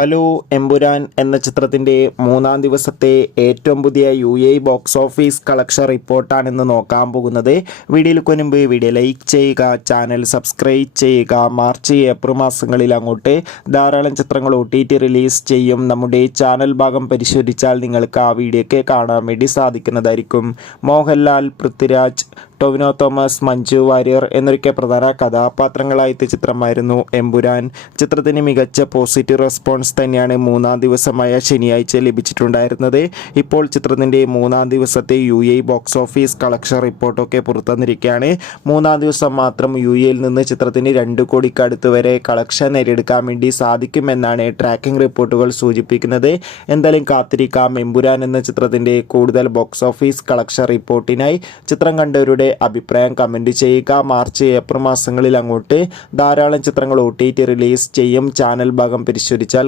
Hello Empuraan എന്ന ചിത്രത്തിൻ്റെ മൂന്നാം ദിവസത്തെ ഏറ്റവും പുതിയ ബോക്സ് ഓഫീസ് കളക്ഷൻ റിപ്പോർട്ടാണ് നോക്കാൻ പോകുന്നത്. വീഡിയോയിലേക്ക് മുൻപ് വീഡിയോ ലൈക്ക് ചെയ്യുക, ചാനൽ സബ്സ്ക്രൈബ് ചെയ്യുക. മാർച്ച് ഏപ്രിൽ മാസങ്ങളിൽ അങ്ങോട്ട് ധാരാളം ചിത്രങ്ങൾ OTT റിലീസ് ചെയ്യും. നമ്മുടെ ചാനൽ ഭാഗം പരിശോധിച്ചാൽ നിങ്ങൾക്ക് ആ വീഡിയോയ്ക്ക് കാണാൻ വേണ്ടി സാധിക്കുന്നതായിരിക്കും. മോഹൻലാൽ, പൃഥ്വിരാജ്, ടൊവിനോ തോമസ്, മഞ്ജു വാര്യർ എന്നൊക്കെ പ്രധാന കഥാപാത്രങ്ങളായ ചിത്രമായിരുന്നു എമ്പുരാൻ. ചിത്രത്തിന് മികച്ച പോസിറ്റീവ് റെസ്പോൺസ് തന്നെയാണ് മൂന്നാം ദിവസമായ ശനിയാഴ്ച ലഭിച്ചിട്ടുണ്ടായിരുന്നത്. ഇപ്പോൾ ചിത്രത്തിൻ്റെ മൂന്നാം ദിവസത്തെ ബോക്സ് ഓഫീസ് കളക്ഷൻ റിപ്പോർട്ടൊക്കെ പുറത്തുവന്നിരിക്കുകയാണ്. മൂന്നാം ദിവസം മാത്രം യിൽ നിന്ന് ചിത്രത്തിന് 2 കോടിക്ക് അടുത്ത് വരെ കളക്ഷൻ നേടിയെടുക്കാൻ വേണ്ടി സാധിക്കുമെന്നാണ് ട്രാക്കിംഗ് റിപ്പോർട്ടുകൾ സൂചിപ്പിക്കുന്നത്. എന്തായാലും കാത്തിരിക്കാം എമ്പുരാൻ എന്ന ചിത്രത്തിൻ്റെ കൂടുതൽ ബോക്സ് ഓഫീസ് കളക്ഷൻ റിപ്പോർട്ടിനായി. ചിത്രം കണ്ടവരുടെ അഭിപ്രായം കമൻറ്റ് ചെയ്യുക. മാർച്ച് ഏപ്രിൽ മാസങ്ങളിൽ അങ്ങോട്ട് ധാരാളം ചിത്രങ്ങൾ OTT റിലീസ് ചെയ്യും. ചാനൽ ഭാഗം പരിശോധിച്ചാൽ